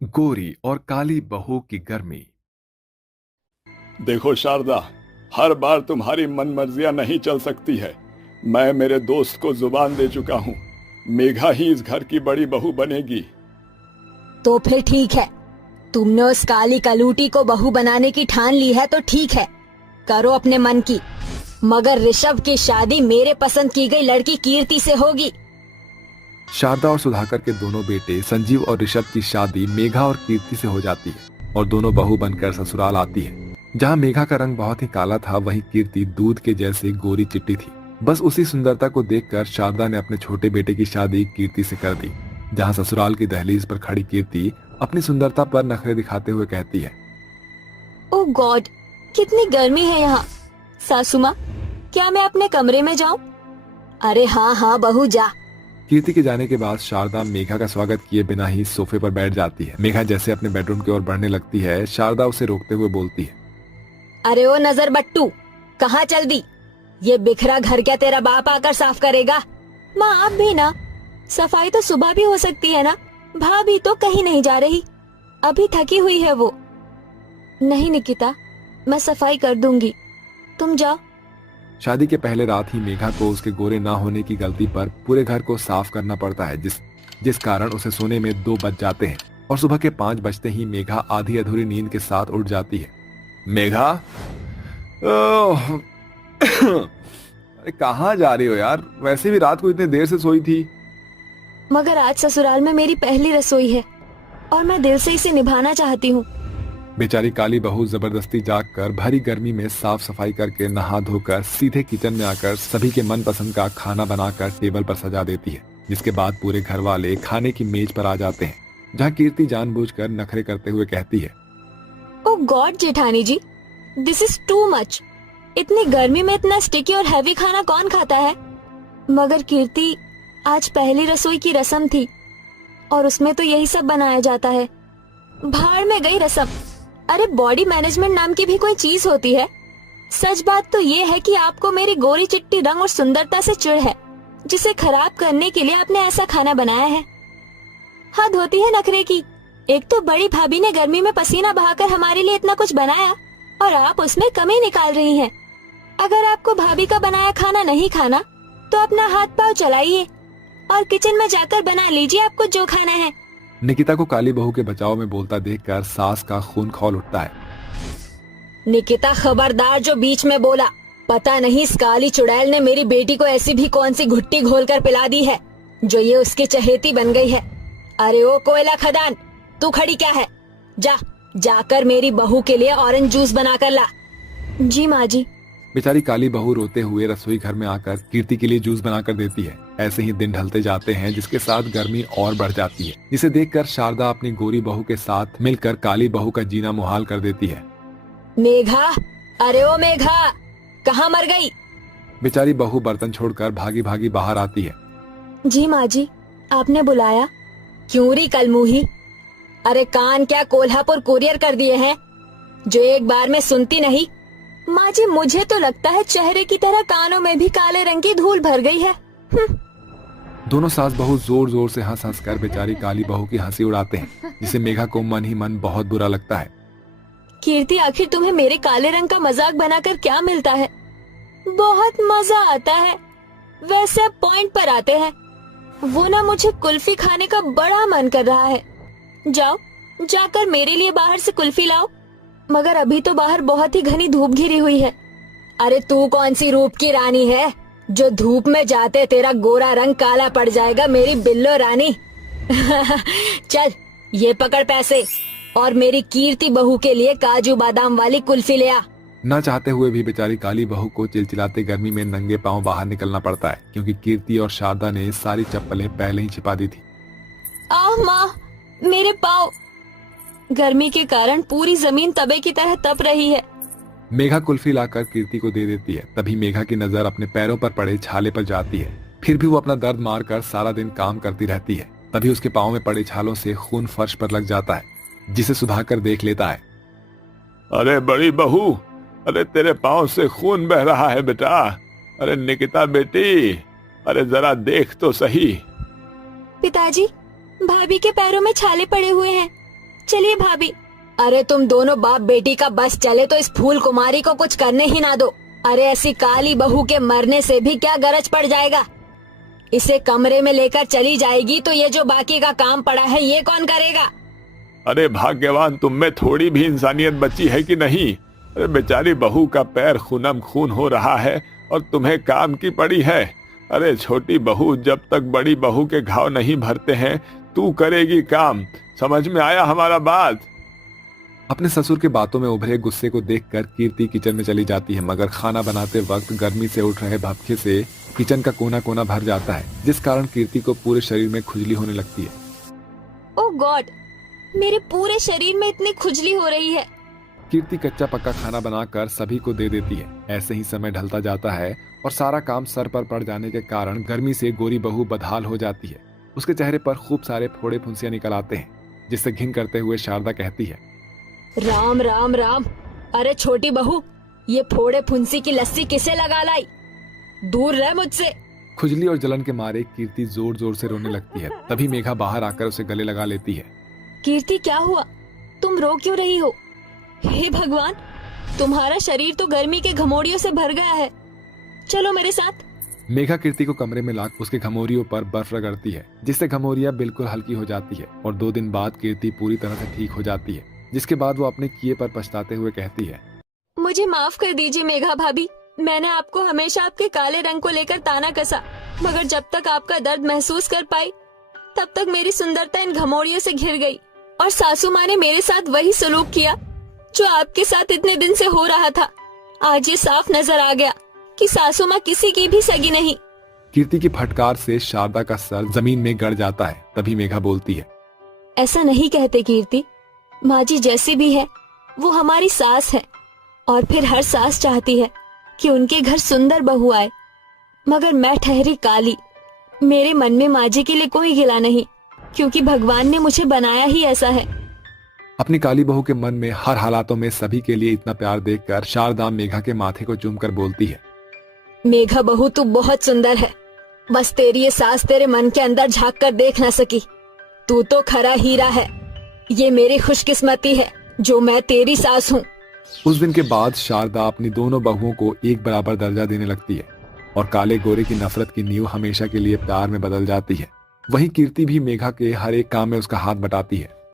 गोरी और काली बहू की गर्मी। देखो शारदा, हर बार तुम्हारी मनमर्जियां नहीं चल सकती है। मैं मेरे दोस्त को जुबान दे चुका हूँ। मेघा ही इस घर की बड़ी बहू बनेगी। तो फिर ठीक है, तुमने उस काली कलूटी को बहू बनाने की ठान ली है तो ठीक है, करो अपने मन की। मगर ऋषभ की शादी मेरे पसंद की गई लड़की कीर्ति से होगी। शारदा और सुधाकर के दोनों बेटे संजीव और ऋषभ की शादी मेघा और कीर्ति से हो जाती है और दोनों बहू बनकर ससुराल आती है। जहाँ मेघा का रंग बहुत ही काला था, वहीं कीर्ति दूध के जैसे गोरी चिट्टी थी। बस उसी सुंदरता को देखकर शारदा ने अपने छोटे बेटे की शादी कीर्ति से कर दी। जहाँ ससुराल की दहलीज पर खड़ी कीर्ति अपनी सुंदरता पर नखरे दिखाते हुए कहती है, ओह गॉड, कितनी गर्मी है यहाँ। सासू माँ, क्या मैं अपने कमरे में जाऊँ? अरे हाँ हाँ बहू जा। कीर्ति के जाने के बाद शारदा मेघा का स्वागत किए बिना ही सोफे पर बैठ जाती है। मेघा जैसे अपने बेडरूम की ओर बढ़ने लगती है, शारदा उसे रोकते हुए बोलती है, अरे ओ नजर बट्टू, कहाँ चल दी? ये बिखरा घर क्या तेरा बाप आकर साफ करेगा? माँ आप भी ना, सफाई तो सुबह भी हो सकती है ना। भाभी तो कहीं नहीं जा रही, अभी थकी हुई है वो। नहीं निकिता, मैं सफाई कर दूंगी, तुम जाओ। शादी के पहले रात ही मेघा को उसके गोरे ना होने की गलती पर पूरे घर को साफ करना पड़ता है, जिस कारण उसे सोने में 2 बज जाते हैं और सुबह के 5 बजते ही मेघा आधी अधूरी नींद के साथ उठ जाती है। मेघा, अरे कहाँ जा रही हो यार? वैसे भी रात को इतनी देर से सोई थी। मगर आज ससुराल में मेरी पहली रसोई है और मैं दिल से इसे निभाना चाहती हूँ। बेचारी काली बहू जबरदस्ती जागकर भरी गर्मी में साफ सफाई करके नहा धोकर सीधे किचन में आकर सभी के मनपसंद का खाना बनाकर टेबल पर सजा देती है। जिसके बाद पूरे घर वाले खाने की मेज पर आ जाते हैं, जहाँ कीर्ति जानबूझकर नखरे करते हुए कहती है, ओह गॉड जेठानी जी, दिस इज टू मच। इतनी गर्मी में इतना स्टिकी और हैवी खाना कौन खाता है? मगर कीर्ति, आज पहली रसोई की रस्म थी और उसमें तो यही सब बनाया जाता है। भाड़ में गई रस्म। अरे बॉडी मैनेजमेंट नाम की भी कोई चीज होती है? सच बात तो ये है कि आपको मेरी गोरी चिट्टी रंग और सुंदरता से चिढ़ है, जिसे खराब करने के लिए आपने ऐसा खाना बनाया है। हद होती है नखरे की। एक तो बड़ी भाभी ने गर्मी में पसीना बहाकर हमारे लिए इतना कुछ बनाया और आप उसमें कमी निकाल रही हैं। अगर आपको भाभी का बनाया खाना नहीं खाना तो अपना हाथ पांव चलाइए और किचन में जाकर बना लीजिए आपको जो खाना है। निकिता को काली बहू के बचाव में बोलता देखकर सास का खून खौल उठता है। निकिता खबरदार जो बीच में बोला। पता नहीं इस काली चुड़ैल ने मेरी बेटी को ऐसी भी कौन सी घुट्टी घोलकर पिला दी है जो ये उसकी चहेती बन गई है। अरे ओ कोयला खदान, तू खड़ी क्या है? जाकर मेरी बहू के लिए ऑरेंज जूस बनाकर ला। जी माँ जी। बेचारी काली बहू रोते हुए रसोई घर में आकर कीर्ति के लिए जूस बनाकर देती है। ऐसे ही दिन ढलते जाते हैं, जिसके साथ गर्मी और बढ़ जाती है, जिसे देखकर शारदा अपनी गोरी बहू के साथ मिलकर काली बहू का जीना मुहाल कर देती है। मेघा, अरे ओ मेघा, कहाँ मर गई? बेचारी बहू बर्तन छोड़कर भागी भागी बाहर आती है। जी माँ जी, आपने बुलाया? क्यों री कलमुही? अरे कान क्या कोल्हापुर कुरियर कर दिए हैं जो एक बार में सुनती नहीं? माँ जी, मुझे तो लगता है चेहरे की तरह कानों में भी काले रंग की धूल भर गई है। दोनों सास बहू जोर जोर से हंस हंस कर बेचारी काली बहू की हंसी उड़ाते हैं, जिसे मेघा को मन ही मन बहुत बुरा लगता है। कीर्ति, आखिर तुम्हें मेरे काले रंग का मजाक बनाकर क्या मिलता है? बहुत मजा आता है। वैसे अब पॉइंट पर आते हैं। वो ना, मुझे कुल्फी खाने का बड़ा मन कर रहा है। जाओ, जाकर मेरे लिए बाहर से कुल्फी लाओ। मगर अभी तो बाहर बहुत ही घनी धूप घिरी हुई है। अरे तू कौन सी रूप की रानी है जो धूप में जाते तेरा गोरा रंग काला पड़ जाएगा, मेरी बिल्लो रानी। चल ये पकड़ पैसे और मेरी कीर्ति बहू के लिए काजू बादाम वाली कुल्फी ले आ। न चाहते हुए भी बेचारी काली बहू को चिलचिलाते गर्मी में नंगे पांव बाहर निकलना पड़ता है, क्योंकि कीर्ति और शारदा ने सारी चप्पलें पहले ही छिपा दी थी। आह माँ, मेरे पाँव। गर्मी के कारण पूरी जमीन तबे की तरह तप रही है। मेघा कुल्फी लाकर कीर्ति को दे देती है। तभी मेघा की नजर अपने पैरों पर पड़े छाले पर जाती है। फिर भी वो अपना दर्द मारकर सारा दिन काम करती रहती है। तभी उसके पाँव में पड़े छालों से खून फर्श पर लग जाता है, जिसे सुधाकर देख लेता है। अरे बड़ी बहू, अरे तेरे पाँव से खून बह रहा है बेटा। अरे निकिता बेटी, अरे जरा देख तो सही। पिताजी, भाभी के पैरों में छाले पड़े हुए हैं। चलिए भाभी। अरे तुम दोनों बाप बेटी का बस चले तो इस फूल कुमारी को कुछ करने ही ना दो। अरे ऐसी काली बहू के मरने से भी क्या गरज पड़ जाएगा। इसे कमरे में लेकर चली जाएगी तो ये जो बाकी का काम पड़ा है ये कौन करेगा। अरे भाग्यवान, तुम में थोड़ी भी इंसानियत बची है कि नहीं। अरे बेचारी बहू का पैर खूनम खून हो रहा है और तुम्हें काम की पड़ी है। अरे छोटी बहू, जब तक बड़ी बहू के घाव नहीं भरते हैं तू करेगी काम। समझ में आया हमारा बात। अपने ससुर के बातों में उभरे गुस्से को देखकर कीर्ति किचन में चली जाती है, मगर खाना बनाते वक्त गर्मी से उठ रहे भभके से किचन का कोना कोना भर जाता है, जिस कारण कीर्ति को पूरे शरीर में खुजली होने लगती है। ओह गॉड, मेरे पूरे शरीर में इतनी खुजली हो रही है। कीर्ति कच्चा पक्का खाना बनाकर सभी को दे देती है। ऐसे ही समय ढलता जाता है और सारा काम सर पर पड़ जाने के कारण गर्मी से गोरी बहू बदहाल हो जाती है। उसके चेहरे पर खूब सारे फोड़े फुंसियां निकल आते हैं, जिससे घिन करते हुए शारदा कहती है, राम राम राम। अरे छोटी बहू, ये फोड़े फुंसी की लस्सी किसे लगा लाई। दूर रह मुझसे। खुजली और जलन के मारे कीर्ति जोर जोर से रोने लगती है। तभी मेघा बाहर आकर उसे गले लगा लेती है। कीर्ति क्या हुआ, तुम रो क्यों रही हो। हे भगवान, तुम्हारा शरीर तो गर्मी के घमौड़ियों से भर गया है। चलो मेरे साथ। मेघा कीर्ति को कमरे में लाकर उसके घमौरियों पर बर्फ रगड़ती है, जिससे घमौरियां बिल्कुल हल्की हो जाती है और 2 दिन बाद कीर्ति पूरी तरह से ठीक हो जाती है, जिसके बाद वो अपने किए पर पछताते हुए कहती है, मुझे माफ कर दीजिए मेघा भाभी। मैंने आपको हमेशा आपके काले रंग को लेकर ताना कसा, मगर जब तक आपका दर्द महसूस कर पाई तब तक मेरी सुंदरता इन घमौड़ियों से घिर गई और सासू माँ ने मेरे साथ वही सलूक किया जो आपके साथ इतने दिन से हो रहा था। आज ये साफ नजर आ गया कि सासू माँ किसी की भी सगी नहीं। कीर्ति की फटकार से शारदा का सर जमीन में गड़ जाता है। तभी मेघा बोलती है, ऐसा नहीं कहते कीर्ति। माँ जी जैसी भी है वो हमारी सास है और फिर हर सास चाहती है कि उनके घर सुंदर बहू आए, मगर मैं ठहरी काली। मेरे मन में माँ जी के लिए कोई गिला नहीं, क्योंकि भगवान ने मुझे बनाया ही ऐसा है। अपनी काली बहू के मन में हर हालातों में सभी के लिए इतना प्यार देखकर शारदा मेघा के माथे को चूमकर बोलती है, मेघा बहू तू बहुत सुंदर है, बस तेरी ये सास तेरे मन के अंदर झांक कर देख न सकी। तू तो खरा हीरा है। ये मेरी खुशकिस्मती है जो मैं तेरी सास हूँ। उस दिन के बाद शारदा अपनी दोनों बहुओं को एक बराबर दर्जा देने लगती है और काले गोरे की नफरत की नींव हमेशा के लिए प्यार में बदल जाती है। वहीं कीर्ति भी मेघा के हर एक काम में उसका हाथ बटाती है।